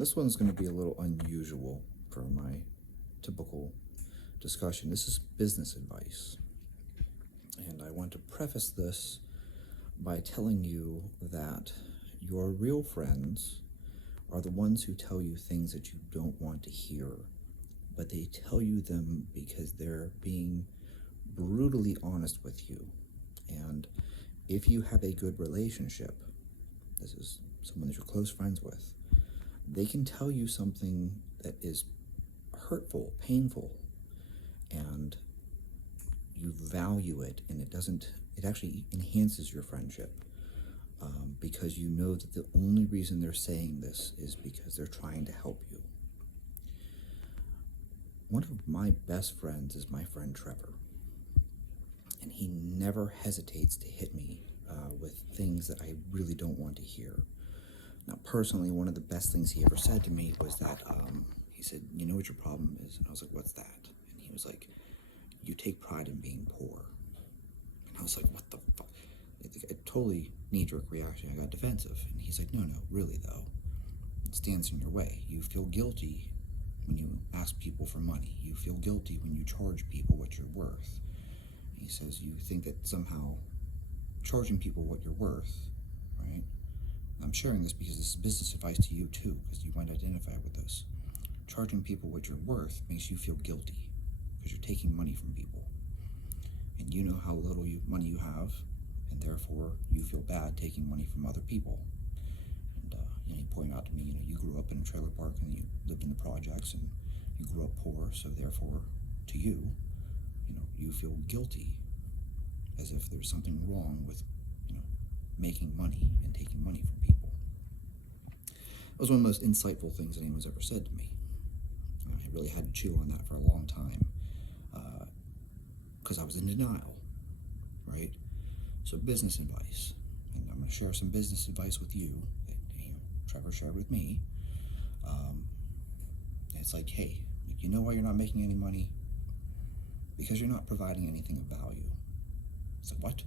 This one's going to be a little unusual for my typical discussion. This is business advice. And I want to preface this by telling you that your real friends are the ones who tell you things that you don't want to hear, but they tell you them because they're being brutally honest with you. And if you have a good relationship, this is someone that you're close friends with, they can tell you something that is hurtful, painful, and you value it, and it actually enhances your friendship, because you know that the only reason they're saying this is because they're trying to help you. One of my best friends is my friend Trevor, and he never hesitates to hit me with things that I really don't want to hear. Now, personally, one of the best things he ever said to me was that he said, "You know what your problem is?" And I was like, "What's that?" And he was like, "You take pride in being poor." And I was like, "What the fuck?" A totally knee-jerk reaction. I got defensive. And he's like, "No, really, though. It stands in your way. You feel guilty when you ask people for money. You feel guilty when you charge people what you're worth." He says, "You think that somehow charging people what you're worth," right? I'm sharing this because this is business advice to you too, because you might identify with this. Charging people what you're worth makes you feel guilty because you're taking money from people. And you know how little money you have, and therefore you feel bad taking money from other people. And he pointed out to me, you grew up in a trailer park and you lived in the projects and you grew up poor, so therefore to you, you feel guilty, as if there's something wrong with making money and taking money from people. That was one of the most insightful things that anyone's ever said to me. I really had to chew on that for a long time, because I was in denial, right? So business advice, and I'm going to share some business advice with you that Trevor shared with me. It's like, hey, you know why you're not making any money? Because you're not providing anything of value. It's like, what?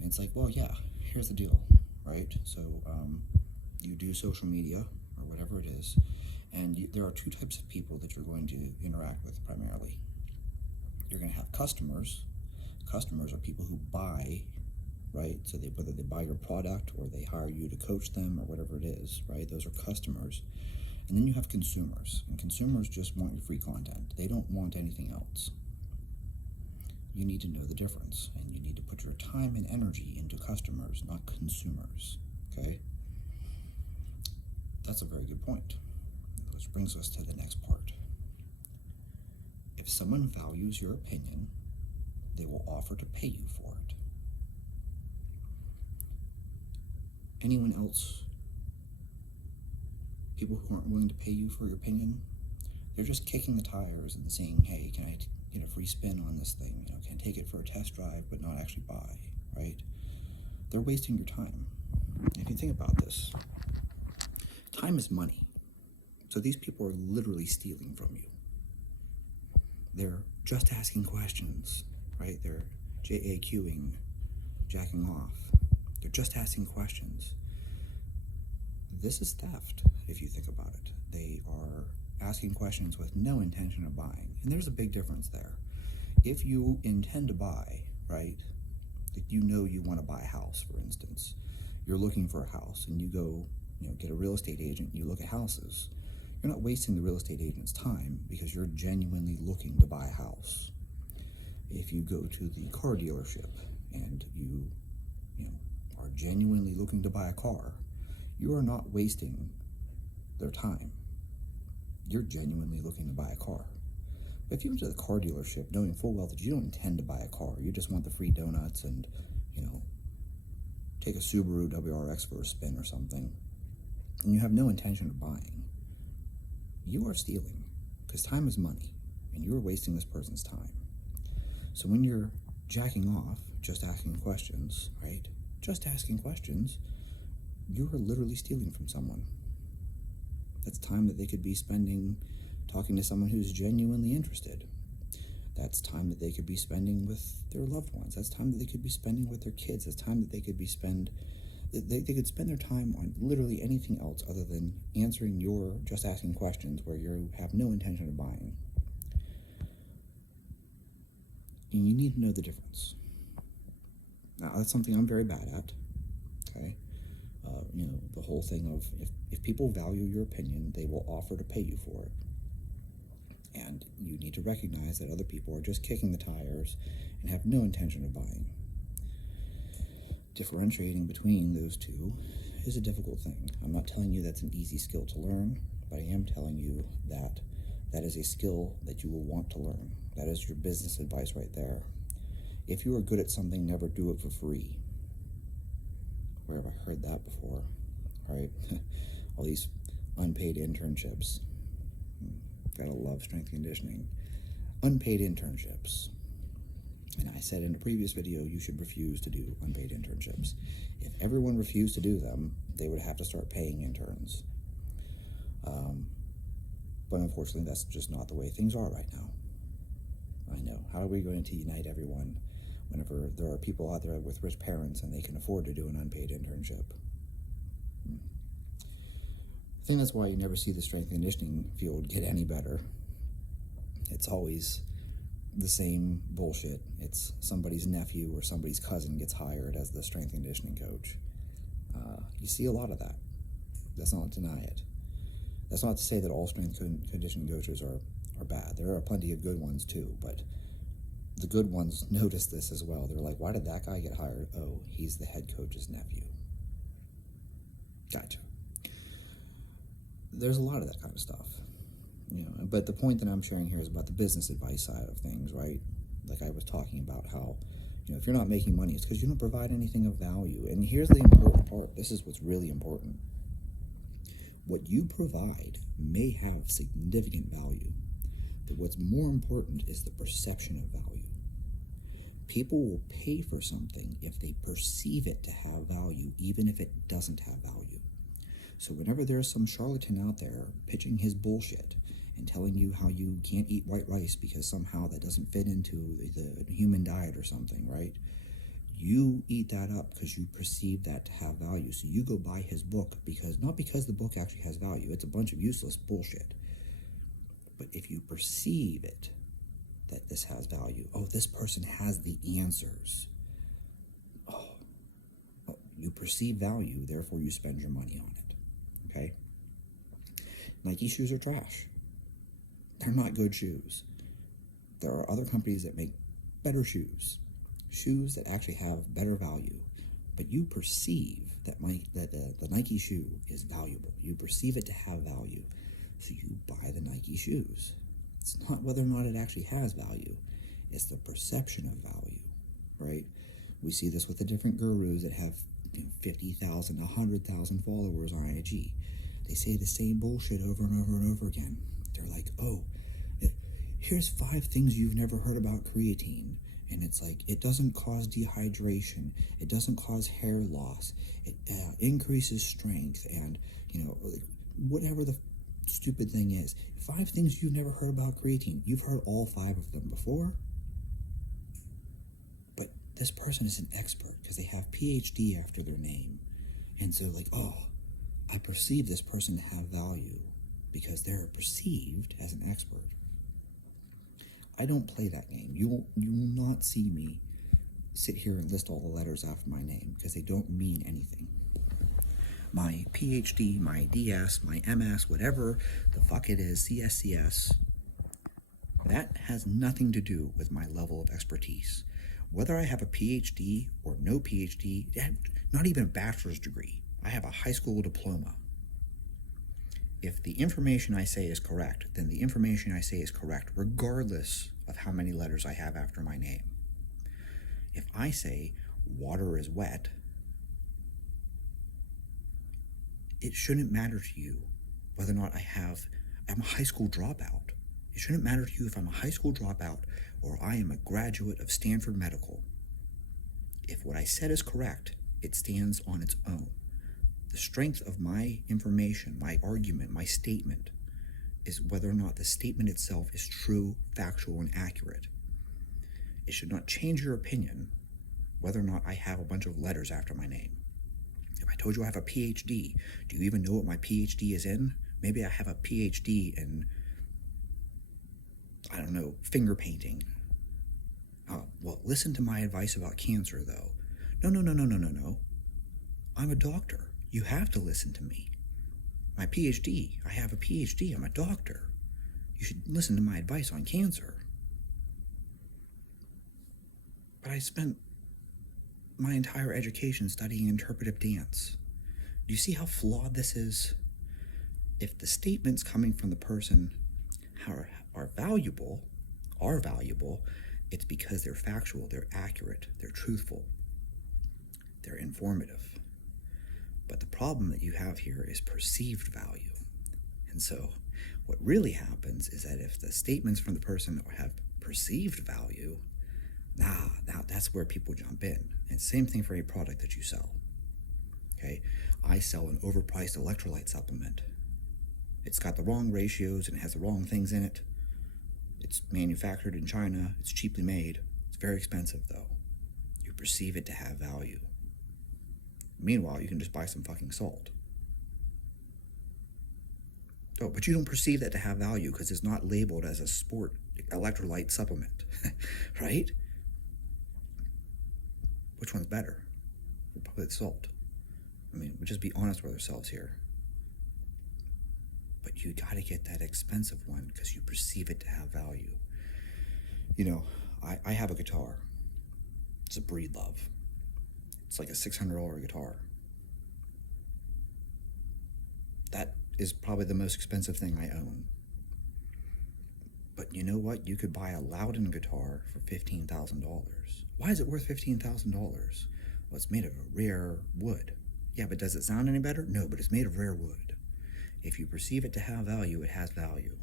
And it's like, well, yeah, here's the deal, right? So you do social media or whatever it is, and there are two types of people that you're going to interact with primarily. You're going to have customers. Customers are people who buy, right? So whether they buy your product or they hire you to coach them or whatever it is, right? Those are customers. And then you have consumers, and consumers just want your free content. They don't want anything else. You need to know the difference, and you need to put your time and energy into customers, not consumers, okay? That's a very good point, which brings us to the next part. If someone values your opinion, they will offer to pay you for it. Anyone else, people who aren't willing to pay you for your opinion, they're just kicking the tires and saying, hey, can I get a free spin on this thing? Can I take it for a test drive but not actually buy, right? They're wasting your time. If you think about this, time is money. So these people are literally stealing from you. They're just asking questions, right? They're JAQing, jacking off. They're just asking questions. This is theft, if you think about it. They are asking questions with no intention of buying. And there's a big difference there. If you intend to buy, right, like you want to buy a house, for instance. You're looking for a house and you go, get a real estate agent and you look at houses. You're not wasting the real estate agent's time because you're genuinely looking to buy a house. If you go to the car dealership and you are genuinely looking to buy a car, you are not wasting their time. You're genuinely looking to buy a car. But if you went to the car dealership knowing full well that you don't intend to buy a car, you just want the free donuts and, take a Subaru WRX for a spin or something, and you have no intention of buying, you are stealing, because time is money, and you are wasting this person's time. So when you're jacking off, just asking questions, right? Just asking questions, you are literally stealing from someone. That's time that they could be spending talking to someone who's genuinely interested. That's time that they could be spending with their loved ones. That's time that they could be spending with their kids. That's time that they could be they could spend their time on literally anything else other than answering your just asking questions where you have no intention of buying. And you need to know the difference. Now, that's something I'm very bad at, okay? The whole thing of if people value your opinion, they will offer to pay you for it. And you need to recognize that other people are just kicking the tires and have no intention of buying. Differentiating between those two is a difficult thing. I'm not telling you that's an easy skill to learn, but I am telling you that that is a skill that you will want to learn. That is your business advice right there. If you are good at something, never do it for free. Where have I heard that before? Right? All these unpaid internships. Gotta love strength conditioning. Unpaid internships. And I said in a previous video, you should refuse to do unpaid internships. If everyone refused to do them, they would have to start paying interns. But unfortunately, that's just not the way things are right now. I know. How are we going to unite everyone whenever there are people out there with rich parents and they can afford to do an unpaid internship? I think that's why you never see the strength conditioning field get any better. It's always the same bullshit. It's somebody's nephew or somebody's cousin gets hired as the strength conditioning coach. You see a lot of that. Let's not deny it. That's not to say that all strength conditioning coaches are bad. There are plenty of good ones too, but the good ones notice this as well. They're like, why did that guy get hired? Oh, he's the head coach's nephew. Gotcha. There's a lot of that kind of stuff. But the point that I'm sharing here is about the business advice side of things, right? Like I was talking about how, if you're not making money, it's because you don't provide anything of value. And here's the important part. This is what's really important. What you provide may have significant value, but what's more important is the perception of value. People will pay for something if they perceive it to have value, even if it doesn't have value. So whenever there's some charlatan out there pitching his bullshit and telling you how you can't eat white rice because somehow that doesn't fit into the human diet or something, right? You eat that up because you perceive that to have value. So you go buy his book not because the book actually has value. It's a bunch of useless bullshit. But if you perceive it, that this has value. Oh, this person has the answers. You perceive value, therefore you spend your money on it. Okay? Nike shoes are trash. They're not good shoes. There are other companies that make better shoes that actually have better value. But you perceive that the Nike shoe is valuable. You perceive it to have value. So you buy the Nike shoes. It's not whether or not it actually has value. It's the perception of value, right? We see this with the different gurus that have 50,000, 100,000 followers on IG. They say the same bullshit over and over and over again. They're like, here's 5 things you've never heard about creatine. And it's like, it doesn't cause dehydration. It doesn't cause hair loss. It increases strength. And, whatever the stupid thing is. 5 things you've never heard about creatine. You've heard all 5 of them before. But this person is an expert because they have PhD after their name. And so I perceive this person to have value because they're perceived as an expert. I don't play that game. You will not see me sit here and list all the letters after my name because they don't mean anything. My PhD, my DS, my MS, whatever the fuck it is, CSCS, that has nothing to do with my level of expertise. Whether I have a PhD or no PhD, not even a bachelor's degree, I have a high school diploma. If the information I say is correct, then the information I say is correct regardless of how many letters I have after my name. If I say water is wet, it shouldn't matter to you whether or not I'm a high school dropout. It shouldn't matter to you if I'm a high school dropout or I am a graduate of Stanford Medical. If what I said is correct, it stands on its own. The strength of my information, my argument, my statement, is whether or not the statement itself is true, factual, and accurate. It should not change your opinion whether or not I have a bunch of letters after my name. If I told you I have a PhD, do you even know what my PhD is in? Maybe I have a PhD in, I don't know, finger painting. Well, listen to my advice about cancer, though. No. I'm a doctor. You have to listen to me. My PhD, I have a PhD. I'm a doctor. You should listen to my advice on cancer. But I spent my entire education studying interpretive dance. Do you see how flawed this is? If the statements coming from the person are valuable, it's because they're factual, they're accurate, they're truthful, they're informative. But the problem that you have here is perceived value. And so what really happens is that if the statements from the person have perceived value, now that's where people jump in. And same thing for a product that you sell. Okay, I sell an overpriced electrolyte supplement. It's got the wrong ratios and it has the wrong things in it. It's manufactured in China. It's cheaply made. It's very expensive, though. You perceive it to have value. Meanwhile, you can just buy some fucking salt. Oh, but you don't perceive that to have value because it's not labeled as a sport electrolyte supplement, right? Which one's better? Probably the salt. I mean, we'll just be honest with ourselves here. But you got to get that expensive one because you perceive it to have value. You know, I have a guitar. It's a Breedlove. It's like a $600 guitar. That is probably the most expensive thing I own. But you know what? You could buy a Loudon guitar for $15,000. Why is it worth $15,000? Well, it's made of a rare wood. Yeah, but does it sound any better? No, but it's made of rare wood. If you perceive it to have value, it has value.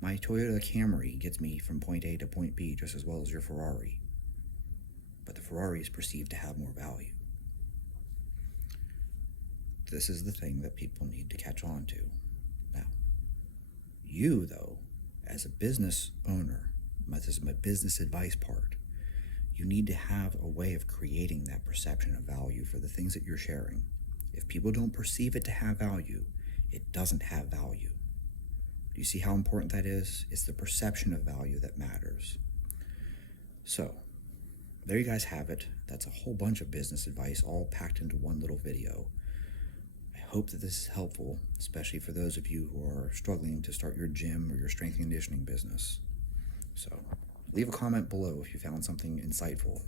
My Toyota Camry gets me from point A to point B just as well as your Ferrari. But the Ferrari is perceived to have more value. This is the thing that people need to catch on to. Now, you, though, as a business owner, this is my business advice part, you need to have a way of creating that perception of value for the things that you're sharing. If people don't perceive it to have value, it doesn't have value. Do you see how important that is? It's the perception of value that matters. So, there you guys have it. That's a whole bunch of business advice all packed into one little video. I hope that this is helpful, especially for those of you who are struggling to start your gym or your strength and conditioning business. So, leave a comment below if you found something insightful.